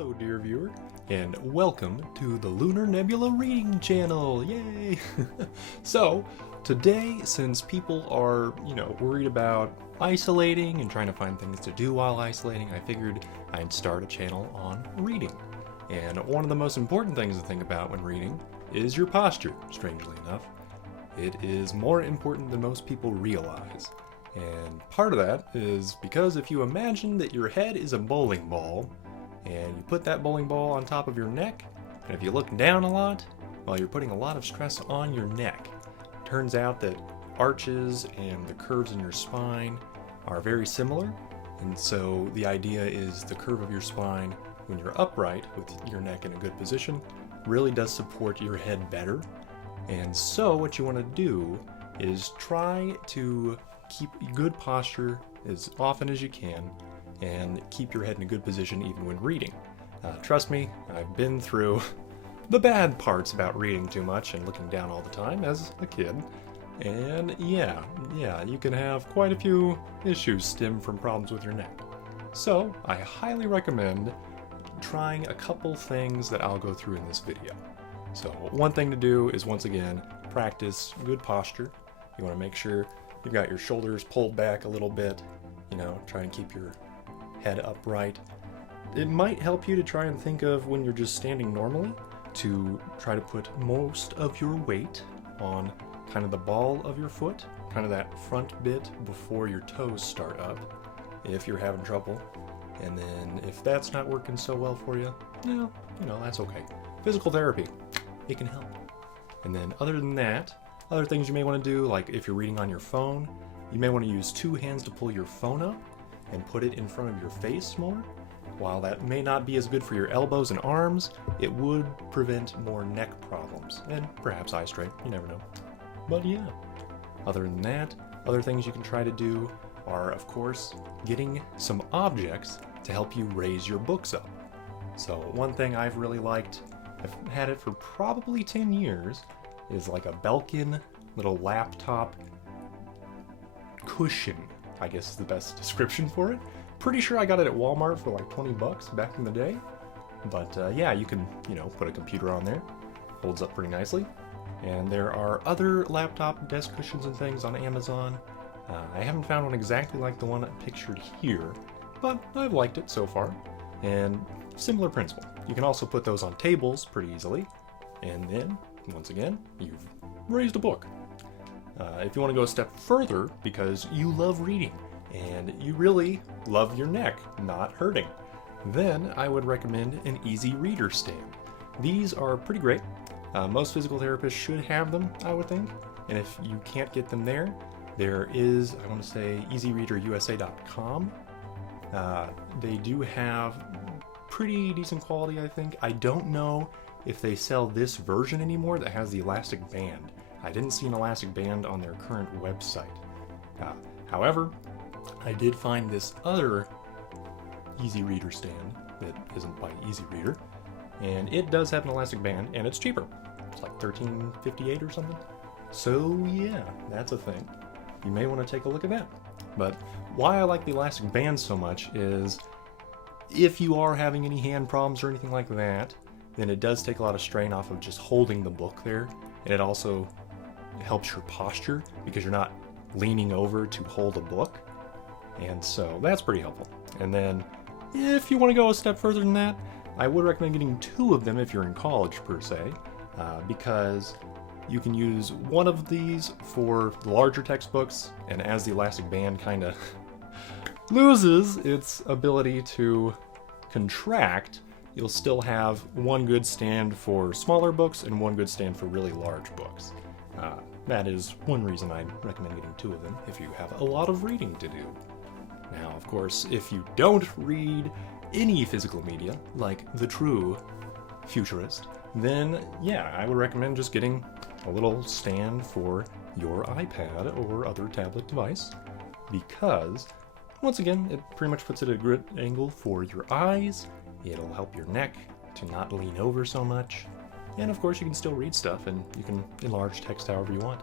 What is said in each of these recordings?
Hello dear viewer, and welcome to the Lunar Nebula reading channel, yay! So, today, since people are, worried about isolating and trying to find things to do while isolating, I figured I'd start a channel on reading. And one of the most important things to think about when reading is your posture, strangely enough. It is more important than most people realize. And part of that is because if you imagine that your head is a bowling ball, and you put that bowling ball on top of your neck, and if you look down a lot, well, you're putting a lot of stress on your neck. Turns out that arches and the curves in your spine are very similar, and so the idea is the curve of your spine when you're upright with your neck in a good position really does support your head better. And so what you want to do is try to keep good posture as often as you can and keep your head in a good position even when reading. Trust me, I've been through the bad parts about reading too much and looking down all the time as a kid. And yeah, you can have quite a few issues stem from problems with your neck. So I highly recommend trying a couple things that I'll go through in this video. So one thing to do is, once again, practice good posture. You want to make sure you've got your shoulders pulled back a little bit, try and keep your head upright. It might help you to try and think of when you're just standing normally to try to put most of your weight on kind of the ball of your foot, kind of that front bit before your toes start up, if you're having trouble. And then if that's not working so well for you, that's okay. Physical therapy, it can help. And then other than that, other things you may want to do, like if you're reading on your phone, you may want to use two hands to pull your phone up and put it in front of your face more. While that may not be as good for your elbows and arms, it would prevent more neck problems and perhaps eye strain, you never know. But yeah, other than that, other things you can try to do are, of course, getting some objects to help you raise your books up. So one thing I've really liked, I've had it for probably 10 years, is like a Belkin little laptop cushion, I guess is the best description for it. Pretty sure I got it at Walmart for like 20 bucks back in the day. But yeah, you can, put a computer on there. Holds up pretty nicely. And there are other laptop desk cushions and things on Amazon. I haven't found one exactly like the one pictured here, but I've liked it so far. And similar principle. You can also put those on tables pretty easily. And then, once again, you've raised a book. If you want to go a step further, because you love reading and you really love your neck not hurting, then I would recommend an easy reader stand. These are pretty great. Most physical therapists should have them, I would think. And if you can't get them there is, I want to say, easyreaderusa.com. They do have pretty decent quality, I think. I don't know if they sell this version anymore that has the elastic band. I didn't see an elastic band on their current website. However, I did find this other Easy Reader stand that isn't by Easy Reader, and it does have an elastic band, and it's cheaper. It's like $13.58 or something. So yeah, that's a thing. You may want to take a look at that. But why I like the elastic band so much is if you are having any hand problems or anything like that, then it does take a lot of strain off of just holding the book there, and it also helps your posture because you're not leaning over to hold a book. And so that's pretty helpful. And then if you want to go a step further than that, I would recommend getting two of them if you're in college per se, because you can use one of these for the larger textbooks, and as the elastic band kind of loses its ability to contract, you'll still have one good stand for smaller books and one good stand for really large books. That is one reason I'd recommend getting two of them if you have a lot of reading to do. Now, of course, if you don't read any physical media, like the true futurist, then yeah, I would recommend just getting a little stand for your iPad or other tablet device, because, once again, it pretty much puts it at a good angle for your eyes. It'll help your neck to not lean over so much. And of course you can still read stuff and you can enlarge text however you want.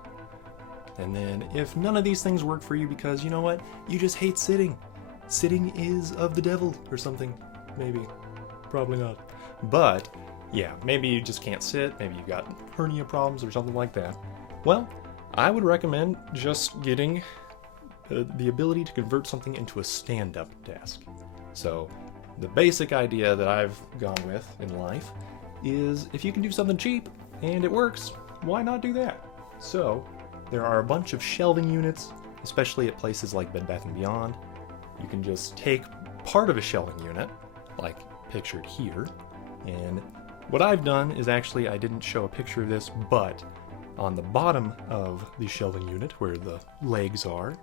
And then if none of these things work for you because, you know what, you just hate sitting. Sitting is of the devil or something, maybe. Probably not. But, yeah, maybe you just can't sit, maybe you've got hernia problems or something like that. Well, I would recommend just getting the ability to convert something into a stand-up desk. So, the basic idea that I've gone with in life is if you can do something cheap and it works, why not do that? So, there are a bunch of shelving units, especially at places like Bed Bath & Beyond. You can just take part of a shelving unit, like pictured here, and what I've done is actually, I didn't show a picture of this, but on the bottom of the shelving unit, where the legs are,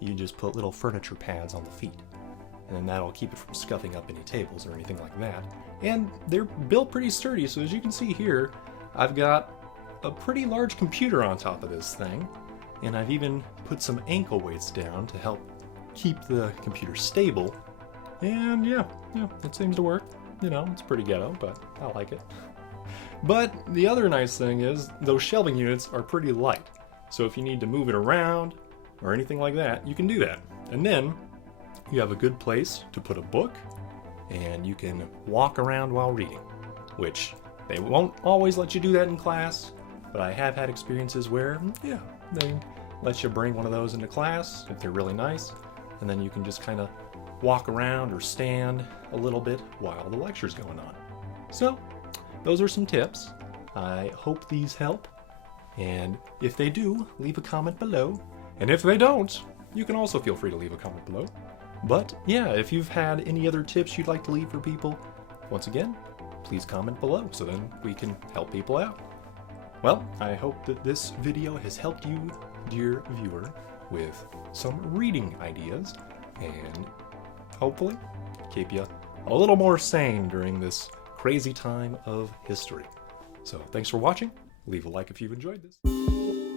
you just put little furniture pads on the feet. And then that'll keep it from scuffing up any tables or anything like that. And they're built pretty sturdy, so as you can see here, I've got a pretty large computer on top of this thing, and I've even put some ankle weights down to help keep the computer stable. And yeah, it seems to work. You know, it's pretty ghetto, but I like it. But the other nice thing is those shelving units are pretty light. So if you need to move it around or anything like that, you can do that. And then you have a good place to put a book, and you can walk around while reading, which they won't always let you do that in class, but I have had experiences where, yeah, they let you bring one of those into class if they're really nice, and then you can just kind of walk around or stand a little bit while the lecture's going on. So, those are some tips. I hope these help, and if they do, leave a comment below, and if they don't, you can also feel free to leave a comment below. But yeah, if you've had any other tips you'd like to leave for people, once again, please comment below so then we can help people out. Well, I hope that this video has helped you, dear viewer, with some reading ideas, and hopefully keep you a little more sane during this crazy time of history. So thanks for watching. Leave a like if you've enjoyed this.